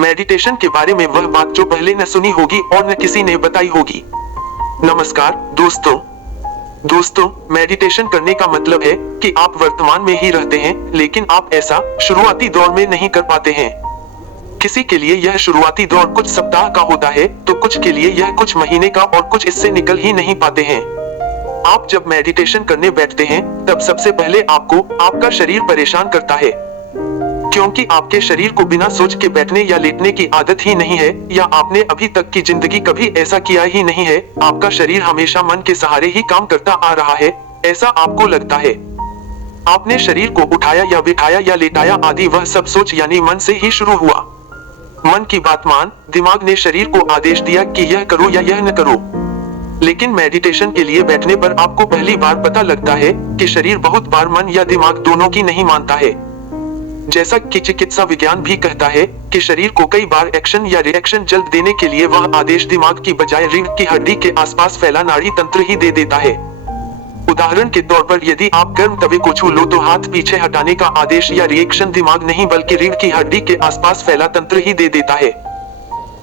Meditation के बारे में वह बात जो पहले न सुनी होगी और न किसी ने बताई होगी। नमस्कार दोस्तों, मेडिटेशन करने का मतलब है कि आप वर्तमान में ही रहते हैं, लेकिन आप ऐसा शुरुआती दौर में नहीं कर पाते हैं। किसी के लिए यह शुरुआती दौर कुछ सप्ताह का होता है, तो कुछ के लिए यह कुछ महीने का और कुछ इससे निकल ही नहीं पाते हैं। आप जब मेडिटेशन करने बैठते हैं, तब सबसे पहले आपको आपका शरीर परेशान करता है, क्योंकि आपके शरीर को बिना सोच के बैठने या लेटने की आदत ही नहीं है, या आपने अभी तक की जिंदगी कभी ऐसा किया ही नहीं है। आपका शरीर हमेशा मन के सहारे ही काम करता आ रहा है, ऐसा आपको लगता है। आपने शरीर को उठाया या बिठाया या लेटाया आदि, वह सब सोच यानी मन से ही शुरू हुआ। मन की बात मान दिमाग ने शरीर को आदेश दिया कि यह करो या यह न करो। लेकिन मेडिटेशन के लिए बैठने पर आपको पहली बार पता लगता है कि शरीर बहुत बार मन या दिमाग दोनों की नहीं मानता है। जैसा कि चिकित्सा विज्ञान भी कहता है कि शरीर को कई बार एक्शन या रिएक्शन जल्द देने के लिए वह आदेश दिमाग की बजाय रीढ़ की हड्डी के आसपास फैला नाड़ी तंत्र ही दे देता है। उदाहरण के तौर पर यदि आप गर्म तवे को छू लो, तो हाथ पीछे हटाने का आदेश या रिएक्शन दिमाग नहीं बल्कि रीढ़ की हड्डी के आसपास फैला तंत्र ही दे देता है।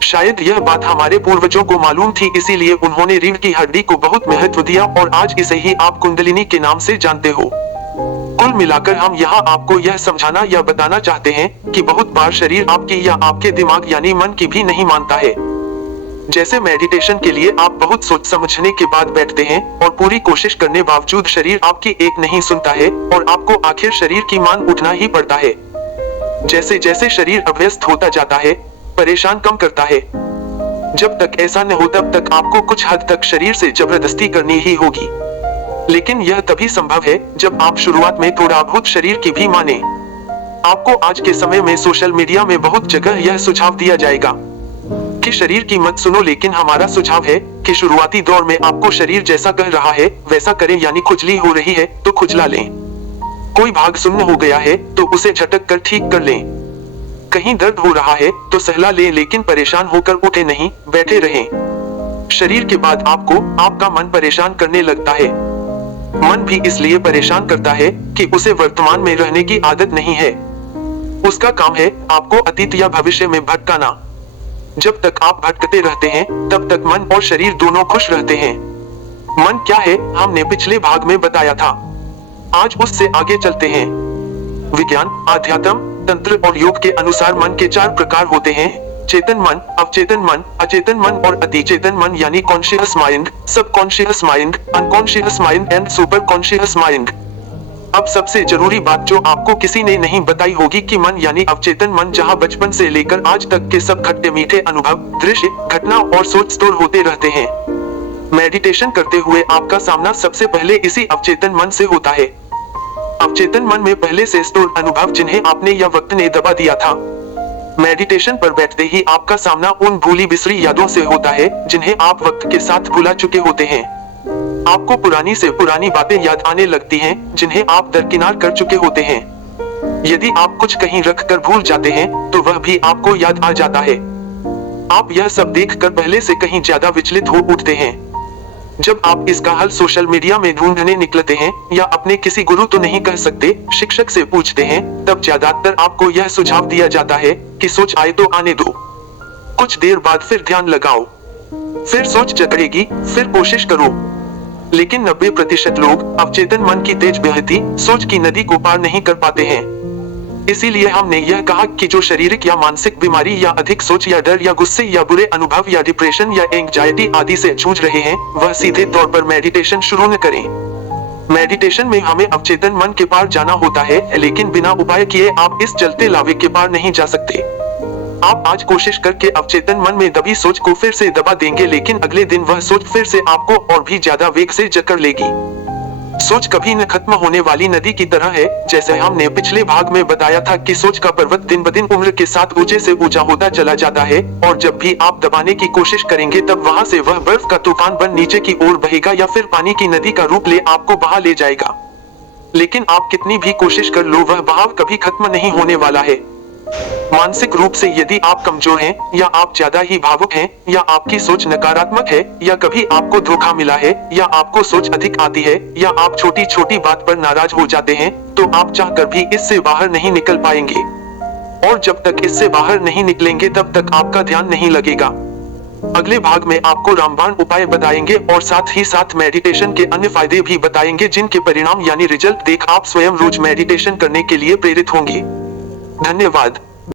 शायद यह बात हमारे पूर्वजों को मालूम थी, इसीलिए उन्होंने रीढ़ की हड्डी को बहुत महत्व दिया और आज इसे ही आप कुंडलिनी के नाम से जानते हो। कुल मिलाकर हम यहाँ आपको यह समझाना या बताना चाहते हैं कि बहुत बार शरीर आपकी या आपके दिमाग यानी मन की भी नहीं मानता है। जैसे मेडिटेशन के लिए आप बहुत सोच समझने के बाद बैठते हैं और पूरी कोशिश करने बावजूद शरीर आपकी एक नहीं सुनता है और आपको आखिर शरीर की मान उठना ही पड़ता है। जैसे जैसे शरीर अभ्यस्त होता जाता है, परेशान कम करता है। जब तक ऐसा न हो तब तक आपको कुछ हद तक शरीर से जबरदस्ती करनी ही होगी, लेकिन यह तभी संभव है जब आप शुरुआत में थोड़ा बहुत शरीर की भी माने। आपको आज के समय में सोशल मीडिया में बहुत जगह यह सुझाव दिया जाएगा कि शरीर की मत सुनो, लेकिन हमारा सुझाव है कि शुरुआती दौर में आपको शरीर जैसा कह रहा है वैसा करें, यानी खुजली हो रही है तो खुजला लें, कोई भाग सुन्न हो गया है तो उसे झटक कर ठीक कर लें, कहीं दर्द हो रहा है तो सहला लें, लेकिन परेशान होकर उठे नहीं, बैठे रहें। शरीर के बाद आपको आपका मन परेशान करने लगता है। मन भी इसलिए परेशान करता है कि उसे वर्तमान में रहने की आदत नहीं है। उसका काम है आपको अतीत या भविष्य में भटकाना। जब तक आप भटकते रहते हैं तब तक मन और शरीर दोनों खुश रहते हैं। मन क्या है हमने पिछले भाग में बताया था, आज उससे आगे चलते हैं। विज्ञान, आध्यात्म, तंत्र और योग के अनुसार मन के 4 प्रकार होते हैं: चेतन मन, अवचेतन मन, अचेतन मन और अतिचेतन मन, यानी conscious mind, subconscious mind, unconscious mind and super conscious mind. अब सबसे जरूरी बात जो आपको किसी ने नहीं बताई होगी कि मन यानी अवचेतन मन, जहां बचपन से लेकर आज तक के सब खट्टे मीठे अनुभव, दृश्य, घटना और सोच स्टोर होते रहते हैं। मेडिटेशन करते हुए आपका सामना सबसे पहले इसी अवचेतन मन से होता है। अवचेतन मन में पहले से स्टोर अनुभव जिन्हें आपने या वक्त ने दबा दिया था। मेडिटेशन पर बैठते ही आपका सामना उन भूली बिसरी यादों से होता है जिन्हें आप वक्त के साथ भुला चुके होते हैं। आपको पुरानी से पुरानी बातें याद आने लगती हैं जिन्हें आप दरकिनार कर चुके होते हैं। यदि आप कुछ कहीं रख कर भूल जाते हैं तो वह भी आपको याद आ जाता है। आप यह सब देखकर पहले से कहीं ज्यादा विचलित हो उठते हैं। जब आप इसका हल सोशल मीडिया में ढूंढने निकलते हैं या अपने किसी गुरु तो नहीं कह सकते, शिक्षक से पूछते हैं, तब ज्यादातर आपको यह सुझाव दिया जाता है कि सोच आए तो आने दो, कुछ देर बाद फिर ध्यान लगाओ, फिर सोच जगड़ेगी, फिर कोशिश करो। लेकिन 90% लोग अवचेतन मन की तेज बहती सोच की नदी को पार नहीं कर पाते हैं। इसीलिए हमने यह कहा कि जो शारीरिक या मानसिक बीमारी या अधिक सोच या डर या गुस्से या बुरे अनुभव या डिप्रेशन या एंग्जाइटी आदि से जूझ रहे हैं, वह सीधे तौर पर मेडिटेशन शुरू न करें। मेडिटेशन में हमें अवचेतन मन के पार जाना होता है, लेकिन बिना उपाय किए आप इस जलते लावे के पार नहीं जा सकते। आप आज कोशिश करके अवचेतन मन में दबी सोच को फिर से दबा देंगे, लेकिन अगले दिन वह सोच फिर से आपको और भी ज्यादा वेग से जकड़ लेगी। सोच कभी न खत्म होने वाली नदी की तरह है। जैसे हमने पिछले भाग में बताया था कि सोच का पर्वत दिन ब दिन उम्र के साथ ऊंचे से ऊंचा होता चला जाता है, और जब भी आप दबाने की कोशिश करेंगे तब वहां से वह बर्फ का तूफान बन नीचे की ओर बहेगा या फिर पानी की नदी का रूप ले आपको बहा ले जाएगा। लेकिन आप कितनी भी कोशिश कर लो, वह बहाव कभी खत्म नहीं होने वाला है। मानसिक रूप से यदि आप कमजोर हैं, या आप ज्यादा ही भावुक हैं, या आपकी सोच नकारात्मक है, या कभी आपको धोखा मिला है, या आपको सोच अधिक आती है, या आप छोटी छोटी बात पर नाराज हो जाते हैं, तो आप चाहकर भी इससे बाहर नहीं निकल पाएंगे। और जब तक इससे बाहर नहीं निकलेंगे तब तक आपका ध्यान नहीं लगेगा। अगले भाग में आपको रामबाण उपाय बताएंगे और साथ ही साथ मेडिटेशन के अन्य फायदे भी बताएंगे, जिनके परिणाम यानी रिजल्ट देख आप स्वयं रोज मेडिटेशन करने के लिए प्रेरित होंगे। धन्यवाद।